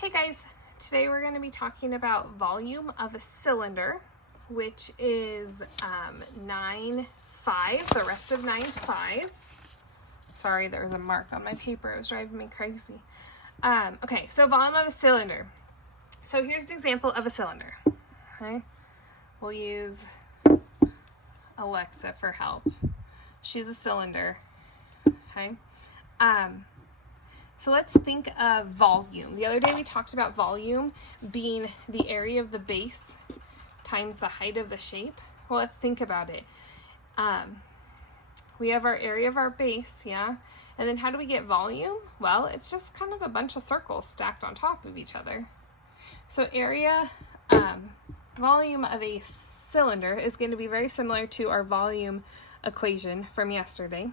Hey guys, today we're going to be talking about volume of a cylinder, which is 9.5, the rest of 9.5. Sorry, there was a mark on my paper. It was driving me crazy. Okay, so volume of a cylinder. So here's an example of a cylinder. Okay, we'll use Alexa for help. She's a cylinder. Okay. So let's think of volume. The other day we talked about volume being the area of the base times the height of the shape. Well, let's think about it. We have our area of our base, yeah? And then how do we get volume? Well, it's just kind of a bunch of circles stacked on top of each other. So volume of a cylinder is going to be very similar to our volume equation from yesterday.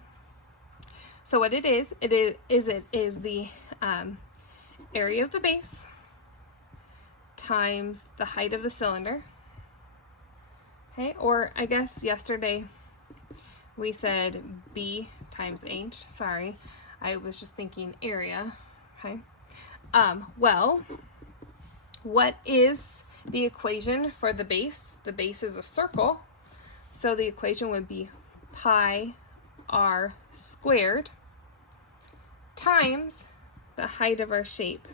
So what it is the area of the base times the height of the cylinder. Okay, or I guess yesterday we said B times H. Sorry, I was just thinking area. Okay. Well, what is the equation for the base? The base is a circle, so the equation would be pi r squared times the height of our shape.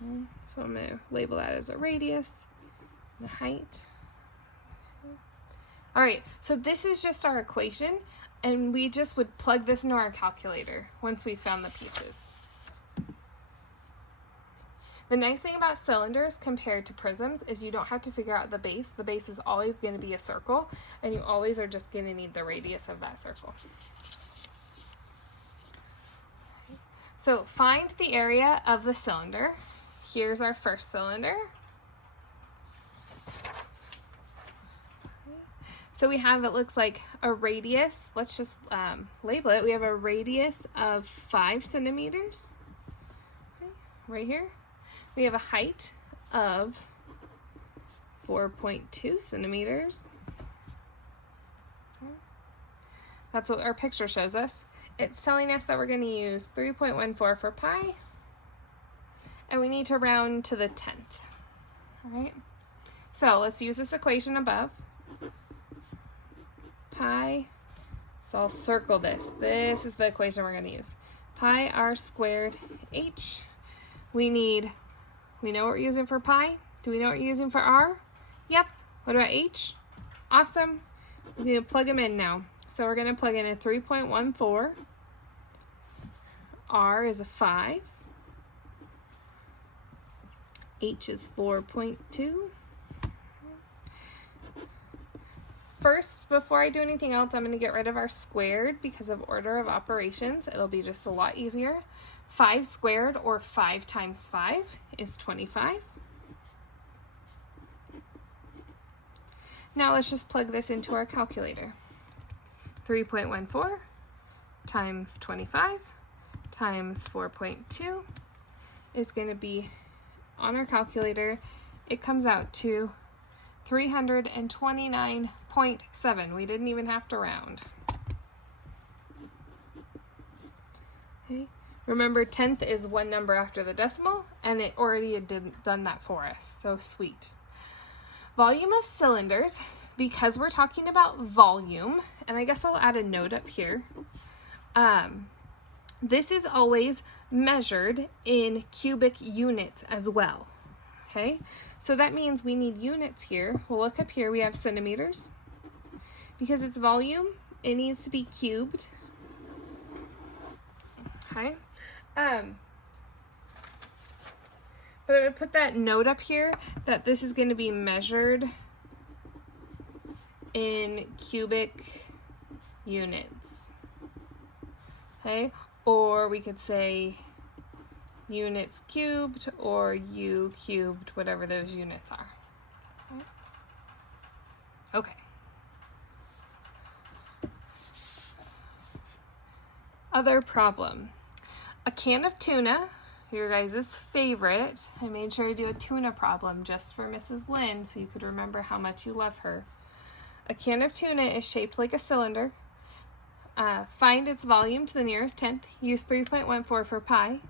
So I'm going to label that as a radius, the height. All right, so this is just our equation, and we just would plug this into our calculator once we found the pieces. The nice thing about cylinders compared to prisms is you don't have to figure out the base. The base is always going to be a circle, and you always are just going to need the radius of that circle. So find the area of the cylinder. Here's our first cylinder. So we have, it looks like a radius. Let's just label it. We have a radius of 5 centimeters. Right here. We have a height of 4.2 centimeters. That's what our picture shows us. It's telling us that we're going to use 3.14 for pi, and we need to round to the 10th. All right. So let's use this equation above. Pi, so I'll circle this. This is the equation we're going to use. Pi r squared h. We know what we're using for pi. Do we know what we're using for r? Yep. What about h? Awesome. We need to plug them in now. So we're going to plug in a 3.14. R is a 5. H is 4.2. First, before I do anything else, I'm going to get rid of our squared because of order of operations. It'll be just a lot easier. 5 squared, or 5 times 5, is 25. Now let's just plug this into our calculator. 3.14 times 25 times 4.2 is going to be, on our calculator, it comes out to 329.7. We didn't even have to round. Okay. Remember, 10th is one number after the decimal, and it already had done that for us, so sweet. Volume of cylinders, because we're talking about volume, and I guess I'll add a note up here. This is always measured in cubic units as well. Okay, so that means we need units here. We'll look up here, we have centimeters. Because it's volume, it needs to be cubed. Okay. But I would put that note up here that this is going to be measured in cubic units. Okay, or we could say units cubed or U cubed, whatever those units are. Okay. Other problem. A can of tuna, your guys' favorite. I made sure to do a tuna problem just for Mrs. Lynn so you could remember how much you love her. A can of tuna is shaped like a cylinder. Find its volume to the nearest tenth. Use 3.14 for pi.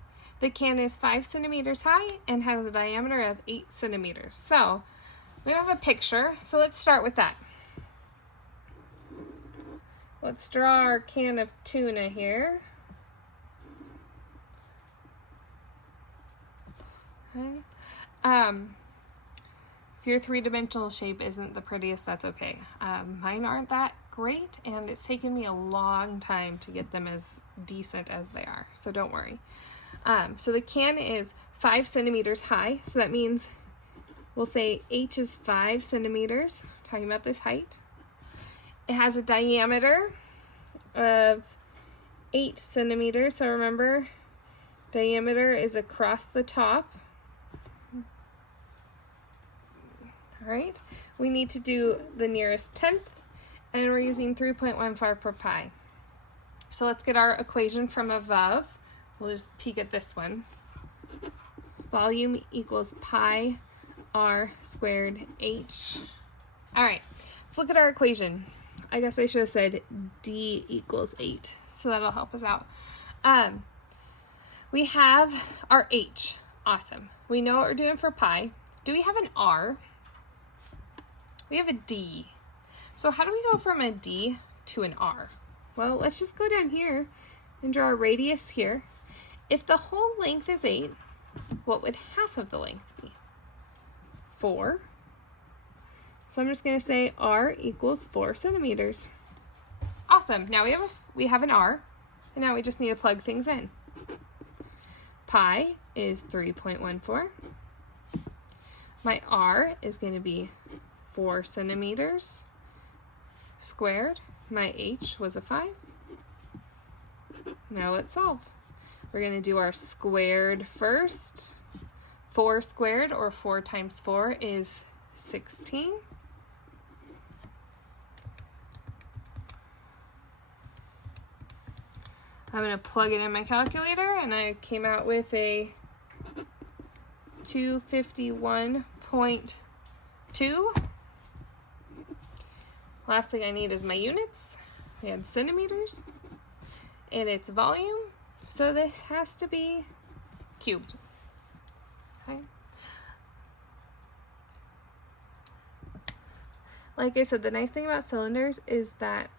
The can is 5 centimeters high and has a diameter of 8 centimeters. So we have a picture, so let's start with that. Let's draw our can of tuna here. Okay. If your three-dimensional shape isn't the prettiest, that's okay. Mine aren't that great, and it's taken me a long time to get them as decent as they are, so don't worry. So the can is 5 centimeters high, so that means we'll say H is 5 centimeters, talking about this height. It has a diameter of 8 centimeters, so remember, diameter is across the top. All right, we need to do the nearest tenth, and we're using 3.14 per pi. So let's get our equation from above. We'll just peek at this one. Volume equals pi r squared h. All right, let's look at our equation. I guess I should have said d equals 8, so that'll help us out. We have our h. Awesome. We know what we're doing for pi. Do we have an r? We have a d. So how do we go from a d to an r? Well, let's just go down here and draw a radius here. If the whole length is 8, what would half of the length be? 4. So I'm just going to say r equals 4 centimeters. Awesome. Now we have an r, and now we just need to plug things in. Pi is 3.14. My r is going to be 4 centimeters squared. My h was a 5. Now let's solve. We're going to do our squared first. 4 squared, or 4 times 4, is 16. I'm going to plug it in my calculator, and I came out with a 251.2. Last thing I need is my units. We have centimeters, and it's volume, so this has to be cubed. Okay. Like I said, the nice thing about cylinders is that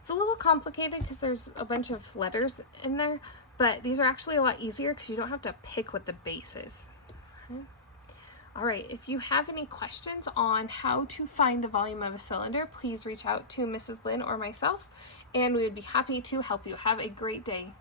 it's a little complicated because there's a bunch of letters in there, but these are actually a lot easier because you don't have to pick what the base is. Okay. All right, if you have any questions on how to find the volume of a cylinder, please reach out to Mrs. Lynn or myself, and we would be happy to help you. Have a great day.